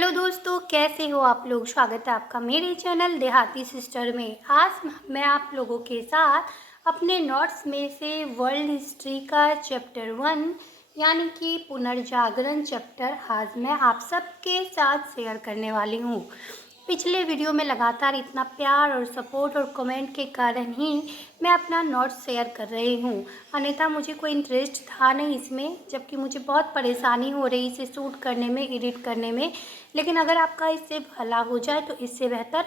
Hello दोस्तों, कैसे हो आप लोग। स्वागत है आपका मेरे चैनल देहाती सिस्टर में। आज मैं आप लोगों के साथ अपने नोट्स में से वर्ल्ड हिस्ट्री का चैप्टर 1 यानी कि पुनर्जागरण चैप्टर आज मैं आप सबके साथ शेयर करने वाली हूँ। पिछले वीडियो में लगातार इतना प्यार और सपोर्ट और कमेंट के कारण ही मैं अपना नोट्स शेयर कर रही हूँ, अन्यथा मुझे कोई इंटरेस्ट था नहीं इसमें, जबकि मुझे बहुत परेशानी हो रही इसे शूट करने में, एडिट करने में। लेकिन अगर आपका इससे भला हो जाए तो इससे बेहतर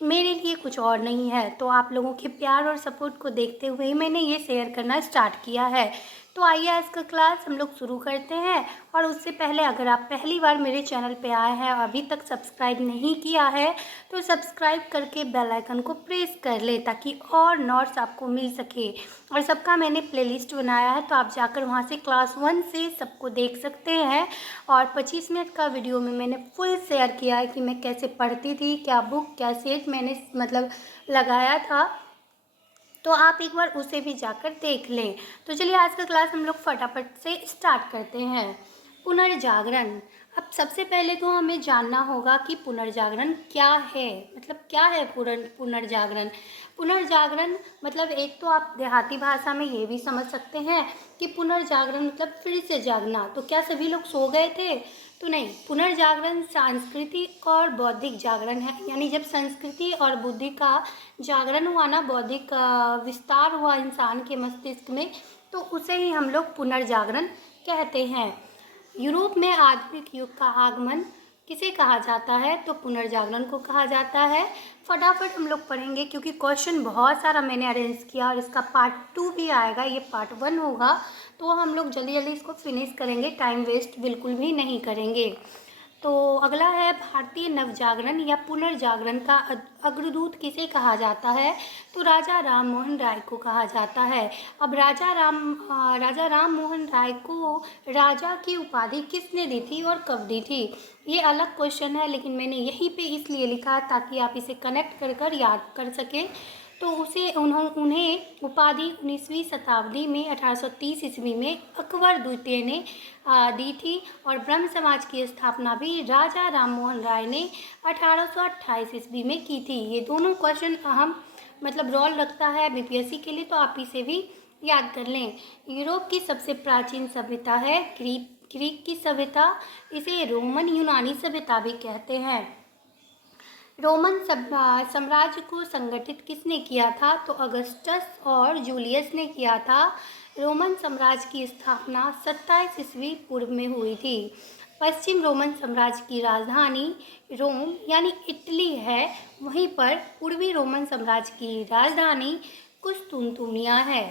मेरे लिए कुछ और नहीं है। तो आप लोगों के प्यार और सपोर्ट को देखते हुए ही मैंने ये शेयर करना स्टार्ट किया है। तो आइए आज का क्लास हम लोग शुरू करते हैं। और उससे पहले अगर आप पहली बार मेरे चैनल पे आए हैं और अभी तक सब्सक्राइब नहीं किया है तो सब्सक्राइब करके बेल आइकन को प्रेस कर ले ताकि और नोट्स आपको मिल सके। और सबका मैंने प्लेलिस्ट बनाया है, तो आप जाकर वहाँ से क्लास 1 से सबको देख सकते हैं। और 25 मिनट का वीडियो में मैंने फुल शेयर किया है कि मैं कैसे पढ़ती थी, क्या बुक क्या सेट मैंने लगाया था। तो आप एक बार उसे भी जाकर देख लें। तो चलिए आज का क्लास हम लोग फटाफट से स्टार्ट करते हैं। पुनर्जागरण। अब सबसे पहले तो हमें जानना होगा कि पुनर्जागरण क्या है, क्या है पुनर्जागरण। पुनर्जागरण एक तो आप देहाती भाषा में ये भी समझ सकते हैं कि पुनर्जागरण फिर से जागना। तो क्या सभी लोग सो गए थे? तो नहीं, पुनर्जागरण सांस्कृतिक और बौद्धिक जागरण है। यानी जब संस्कृति और बुद्धि का जागरण हुआ ना, बौद्धिक विस्तार हुआ इंसान के मस्तिष्क में, तो उसे ही हम लोग पुनर्जागरण कहते हैं। यूरोप में आधुनिक युग का आगमन किसे कहा जाता है? तो पुनर्जागरण को कहा जाता है। फटाफट हम लोग पढ़ेंगे क्योंकि क्वेश्चन बहुत सारा मैंने अरेंज किया और इसका पार्ट 2 भी आएगा, ये पार्ट 1 होगा। तो हम लोग जल्दी जल्दी इसको फिनिश करेंगे, टाइम वेस्ट बिल्कुल भी नहीं करेंगे। तो अगला है भारतीय नवजागरण या पुनर्जागरण का अग्रदूत किसे कहा जाता है? तो राजा राम मोहन राय को कहा जाता है। अब राजा राम मोहन राय को राजा की उपाधि किसने दी थी और कब दी थी? ये अलग क्वेश्चन है, लेकिन मैंने यहीं पे इसलिए लिखा ताकि आप इसे कनेक्ट कर याद कर सकें। तो उन्हें उपाधि 19वीं शताब्दी में 1830 ईस्वी में अकबर द्वितीय ने दी थी। और ब्रह्म समाज की स्थापना भी राजा राम मोहन राय ने 1828 ईस्वी में की थी। ये दोनों क्वेश्चन अहम रोल रखता है बीपीएससी के लिए, तो आप इसे भी याद कर लें। यूरोप की सबसे प्राचीन सभ्यता है ग्रीक की सभ्यता। इसे रोमन यूनानी सभ्यता भी कहते हैं। रोमन साम्राज्य को संगठित किसने किया था? तो अगस्टस और जूलियस ने किया था। रोमन साम्राज्य की स्थापना 27 ईस्वी पूर्व में हुई थी। पश्चिम रोमन साम्राज्य की राजधानी रोम यानी इटली है। वहीं पर पूर्वी रोमन साम्राज्य की राजधानी कुस्तुनतुनिया है।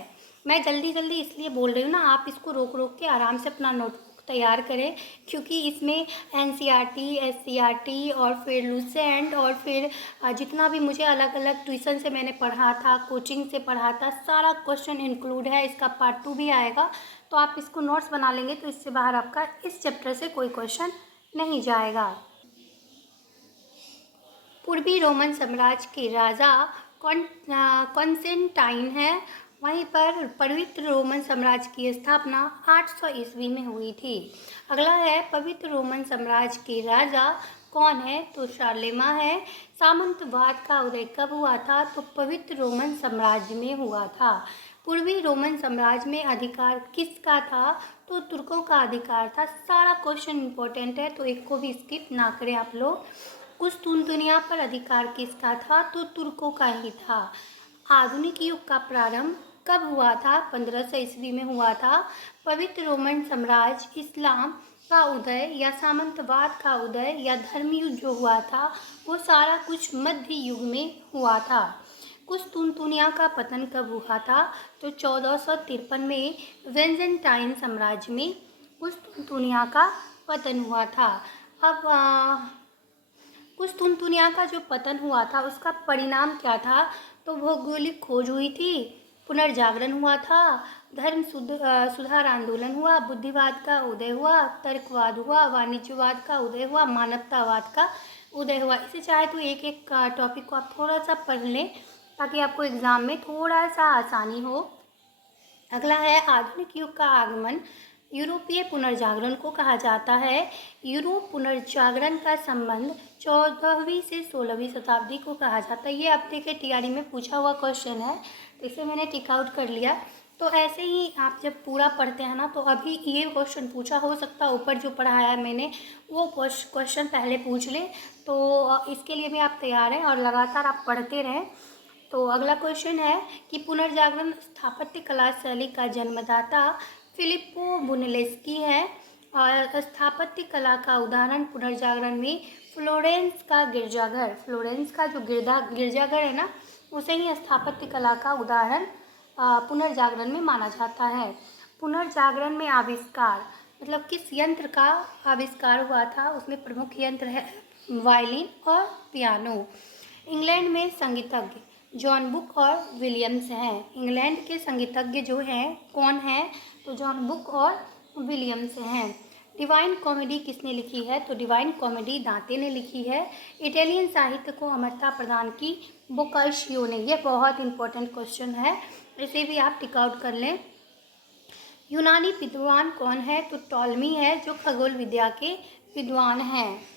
मैं जल्दी जल्दी इसलिए बोल रही हूँ ना, आप इसको रोक रोक के आराम से अपना नोटबुक तैयार करें, क्योंकि इसमें एनसीईआरटी, एससीईआरटी और फिर लुसेंट और फिर जितना भी मुझे अलग अलग ट्यूशन से मैंने पढ़ा था, कोचिंग से पढ़ा था, सारा क्वेश्चन इंक्लूड है। इसका पार्ट 2 भी आएगा, तो आप इसको नोट्स बना लेंगे तो इससे बाहर आपका इस चैप्टर से कोई क्वेश्चन नहीं जाएगा। पूर्वी रोमन साम्राज्य के राजा कॉन्स्टेंटाइन है। वहीं पर पवित्र रोमन साम्राज्य की स्थापना 800 ईस्वी में हुई थी। अगला है पवित्र रोमन साम्राज्य के राजा कौन है? तो शारलेमा है। सामंतवाद का उदय कब हुआ था? तो पवित्र रोमन साम्राज्य में हुआ था। पूर्वी रोमन साम्राज्य में अधिकार किसका था? तो तुर्कों का अधिकार था। सारा क्वेश्चन इंपॉर्टेंट है, तो एक को भी स्किप ना करें आप लोग। कुस्तुनतुनिया पर अधिकार किसका था? तो तुर्कों का ही था। आधुनिक युग का प्रारंभ कब हुआ था? 1500 ईस्वी में हुआ था। पवित्र रोमन साम्राज्य, इस्लाम का उदय या सामंतवाद का उदय या धर्मयुद्ध जो हुआ था वो सारा कुछ मध्य युग में हुआ था। कुस्तुनतुनिया का पतन कब हुआ था? तो 1453 में वेंजेंटाइन साम्राज्य में कुस्तुनतुनिया का पतन हुआ था। अब कुस्तुनतुनिया का जो पतन हुआ था उसका परिणाम क्या था? तो भौगोलिक खोज हुई थी, पुनर्जागरण हुआ था, सुधार आंदोलन हुआ, बुद्धिवाद का उदय हुआ, तर्कवाद हुआ, वाणिज्यवाद का उदय हुआ, मानवतावाद का उदय हुआ। इसे चाहे तो एक एक टॉपिक को आप थोड़ा सा पढ़ लें ताकि आपको एग्जाम में थोड़ा सा आसानी हो। अगला है आधुनिक युग का आगमन यूरोपीय पुनर्जागरण को कहा जाता है। यूरोप पुनर्जागरण का संबंध 14वीं से 16वीं शताब्दी को कहा जाता है। ये अब के टीआरई में पूछा हुआ क्वेश्चन है, तो इसे मैंने टिक आउट कर लिया। तो ऐसे ही आप जब पूरा पढ़ते हैं ना, तो अभी ये क्वेश्चन पूछा हो सकता है, ऊपर जो पढ़ाया है मैंने वो क्वेश्चन पहले पूछ ले, तो इसके लिए भी आप तैयार हैं और लगातार आप पढ़ते रहें। तो अगला क्वेश्चन है कि पुनर्जागरण स्थापत्य कला शैली का जन्मदाता फिलिप्पो बुनलेस्की है और स्थापत्य कला का उदाहरण पुनर्जागरण में फ्लोरेंस का गिरजाघर, फ्लोरेंस का जो गिरजाघर है ना, उसे ही स्थापत्य कला का उदाहरण पुनर्जागरण में माना जाता है। पुनर्जागरण में आविष्कार मतलब किस यंत्र का आविष्कार हुआ था, उसमें प्रमुख यंत्र है वायलिन और पियानो। इंग्लैंड में संगीतज्ञ जॉन बुक और विलियम्स हैं। इंग्लैंड के संगीतज्ञ जो हैं कौन हैं, तो जॉन बुक और विलियम्स हैं। डिवाइन कॉमेडी किसने लिखी है, तो डिवाइन कॉमेडी दांते ने लिखी है। इटालियन साहित्य को अमरता प्रदान की बोकाशियो ने। यह बहुत इंपॉर्टेंट क्वेश्चन है, इसे भी आप टिक आउट कर लें। यूनानी विद्वान कौन है, तो टॉलमी है जो खगोल विद्या के विद्वान हैं।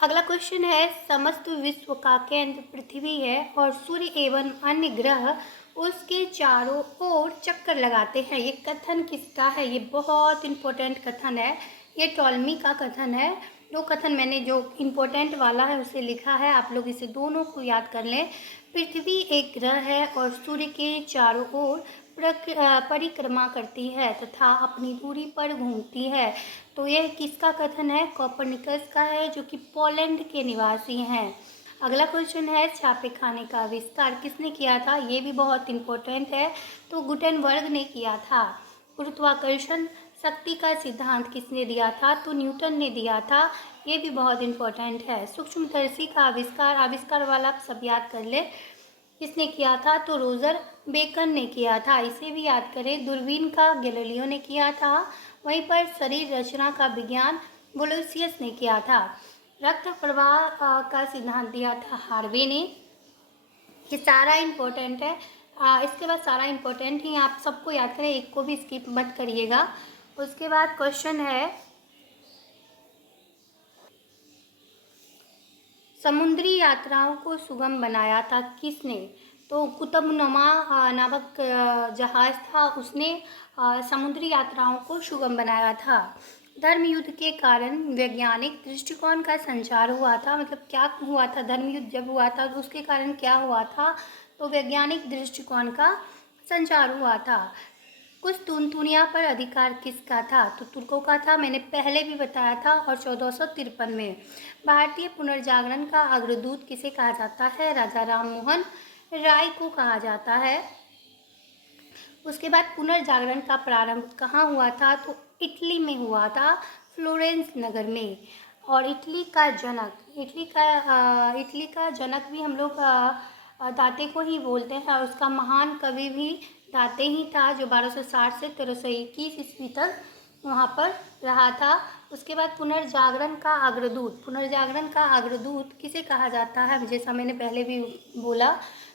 अगला क्वेश्चन है समस्त विश्व का केंद्र पृथ्वी है और सूर्य एवं अन्य ग्रह उसके चारों ओर चक्कर लगाते हैं। ये कथन किसका है, ये बहुत इंपॉर्टेंट कथन है, ये टॉलमी का कथन है। दो कथन मैंने जो इम्पोर्टेंट वाला है उसे लिखा है, आप लोग इसे दोनों को याद कर लें। पृथ्वी एक ग्रह है और सूर्य के चारों ओर परिक्रमा करती है तथा अपनी दूरी पर घूमती है। तो यह किसका कथन है, कोपरनिकस का है, जो कि पोलैंड के निवासी हैं। अगला क्वेश्चन है छापे खाने का आविष्कार किसने किया था, ये भी बहुत इंपॉर्टेंट है, तो गुटेनबर्ग ने किया था। गुरुत्वाकर्षण शक्ति का सिद्धांत किसने दिया था, तो न्यूटन ने दिया था, ये भी बहुत इंपॉर्टेंट है। सूक्ष्मदर्शी का आविष्कार वाला आप सब याद कर ले, किसने किया था, तो रोजर बेकन ने किया था, इसे भी याद करें। दूरबीन का गैलीलियो ने किया था। वहीं पर शरीर रचना का विज्ञान बोलोसियस ने किया था। रक्त प्रवाह का सिद्धांत दिया था हार्वे ने। ये सारा इम्पोर्टेंट है, इसके बाद सारा इम्पोर्टेंट ही आप सबको याद करें, एक को भी स्किप मत करिएगा। उसके बाद क्वेश्चन है समुद्री यात्राओं को सुगम बनाया था किसने, तो कुतुबनुमा नामक जहाज था, उसने समुद्री यात्राओं को सुगम बनाया था। धर्म युद्ध के कारण वैज्ञानिक दृष्टिकोण का संचार हुआ था, मतलब क्या हुआ था, धर्म युद्ध जब हुआ था तो उसके कारण क्या हुआ था, तो वैज्ञानिक दृष्टिकोण का संचार हुआ था। कुछ तुनतुनिया पर अधिकार किसका था, तो तुर्कों का था, मैंने पहले भी बताया था। और 1453 में भारतीय पुनर्जागरण का अग्रदूत किसे कहा जाता है, राजा राम मोहन राय को कहा जाता है। उसके बाद पुनर्जागरण का प्रारंभ कहाँ हुआ था, तो इटली में हुआ था, फ्लोरेंस नगर में। और इटली का जनक भी हम लोग दाते को ही बोलते हैं, और उसका महान कवि भी दाते ही था, जो 1260 से 1321 ईस्वी तक वहाँ पर रहा था। उसके बाद पुनर्जागरण का अग्रदूत किसे कहा जाता है, जैसा मैंने पहले भी बोला,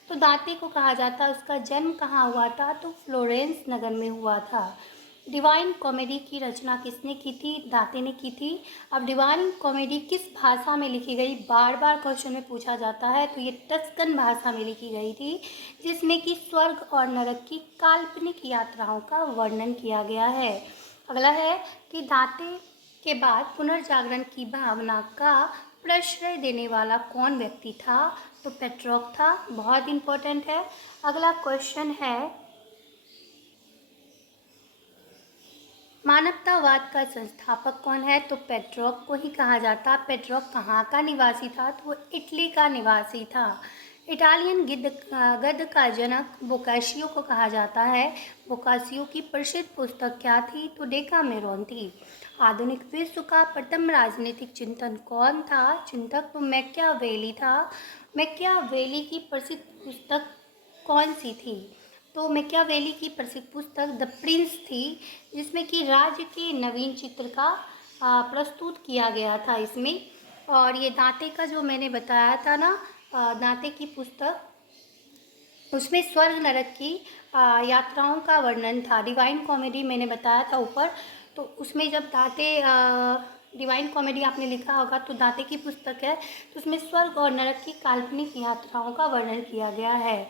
तो दाते को कहा जाता है। उसका जन्म कहाँ हुआ था, तो फ्लोरेंस नगर में हुआ था। डिवाइन कॉमेडी की रचना किसने की थी, दाते ने की थी। अब डिवाइन कॉमेडी किस भाषा में लिखी गई, बार बार क्वेश्चन में पूछा जाता है, तो ये टस्कन भाषा में लिखी गई थी, जिसमें कि स्वर्ग और नरक की काल्पनिक यात्राओं का वर्णन किया गया है। अगला है कि दाते के बाद पुनर्जागरण की भावना का प्रश्रय देने वाला कौन व्यक्ति था, तो पेट्रॉक था, बहुत इंपॉर्टेंट है। अगला क्वेश्चन है मानवतावाद का संस्थापक कौन है, तो पेट्रॉक को ही कहा जाता। पेट्रॉक कहाँ का निवासी था, तो वो इटली का निवासी था। इटालियन गद्य का जनक बोकाशियो को कहा जाता है। बोकाशियो की प्रसिद्ध पुस्तक क्या थी, तो डेकामेरॉन थी। आधुनिक विश्व का प्रथम राजनीतिक चिंतन कौन था, चिंतक तो मैकियावेली था। मैकियावेली की प्रसिद्ध पुस्तक कौन सी थी, तो मैकियावेली की प्रसिद्ध पुस्तक द प्रिंस थी, जिसमें कि राज्य के नवीन चित्र का प्रस्तुत किया गया था इसमें। और ये दाते का जो मैंने बताया था ना, दाते की पुस्तक उसमें स्वर्ग नरक की यात्राओं का वर्णन था। डिवाइन कॉमेडी मैंने बताया था ऊपर, तो उसमें जब दांते डिवाइन कॉमेडी आपने लिखा होगा तो दांते की पुस्तक है, तो उसमें स्वर्ग और नरक की काल्पनिक यात्राओं का वर्णन किया गया है।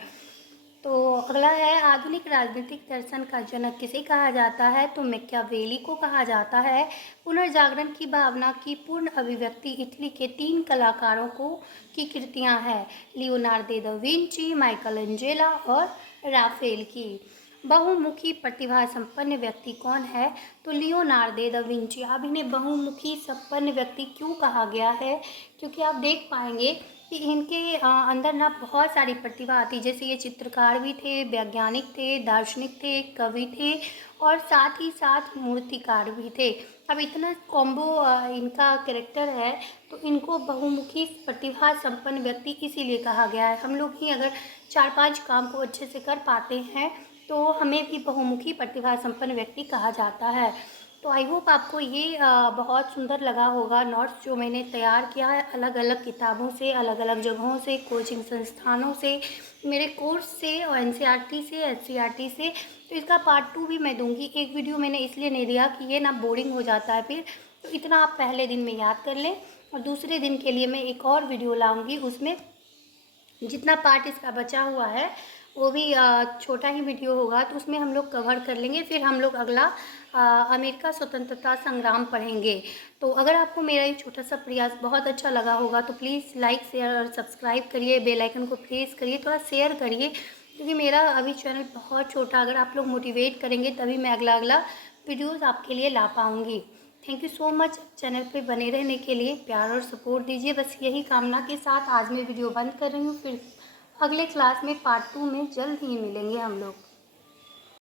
तो अगला है, आधुनिक राजनीतिक दर्शन का जनक किसे कहा जाता है? तो मैकियावेली को कहा जाता है। पुनर्जागरण की भावना की पूर्ण अभिव्यक्ति इटली के 3 कलाकारों को की कृतियां हैं, Leonardo da Vinci, Michael Angela और राफेल की। बहुमुखी प्रतिभा संपन्न व्यक्ति कौन है? तो लियोनार्दो दा विंची। अब इन्हें बहुमुखी संपन्न व्यक्ति क्यों कहा गया है? क्योंकि आप देख पाएंगे कि इनके अंदर ना बहुत सारी प्रतिभा आती, जैसे ये चित्रकार भी थे, वैज्ञानिक थे, दार्शनिक थे, कवि थे और साथ ही साथ मूर्तिकार भी थे। अब इतना कॉम्बो इनका कैरेक्टर है, तो इनको बहुमुखी प्रतिभा संपन्न व्यक्ति इसीलिए कहा गया है। हम लोग ही अगर 4-5 काम को अच्छे से कर पाते हैं तो हमें भी बहुमुखी प्रतिभा संपन्न व्यक्ति कहा जाता है। तो आई होप आपको ये बहुत सुंदर लगा होगा नोट्स जो मैंने तैयार किया है, अलग अलग किताबों से, अलग अलग जगहों से, कोचिंग संस्थानों से, मेरे कोर्स से और एनसीईआरटी से, एससीईआरटी से। तो इसका पार्ट 2 भी मैं दूंगी। एक वीडियो मैंने इसलिए नहीं दिया कि ये ना बोरिंग हो जाता है फिर, तो इतना आप पहले दिन में याद कर लें और दूसरे दिन के लिए मैं एक और वीडियो लाऊंगी। उसमें जितना पार्ट इसका बचा हुआ है वो भी छोटा ही वीडियो होगा, तो उसमें हम लोग कवर कर लेंगे। फिर हम लोग अगला अमेरिका स्वतंत्रता संग्राम पढ़ेंगे। तो अगर आपको मेरा ये छोटा सा प्रयास बहुत अच्छा लगा होगा तो प्लीज़ लाइक, शेयर और सब्सक्राइब करिए, बेल आइकन को प्रेस करिए, थोड़ा शेयर करिए, क्योंकि मेरा अभी चैनल बहुत छोटा, अगर आप लोग मोटिवेट करेंगे तभी मैं अगला वीडियोज़ आपके लिए ला पाऊँगी। Thank you so much channel पे बने रहने के लिए, प्यार और सपोर्ट दीजिए। बस यही कामना के साथ आज मैं वीडियो बंद कर रही हूँ। फिर अगले क्लास में पार्ट 2 में जल्द ही मिलेंगे हम लोग।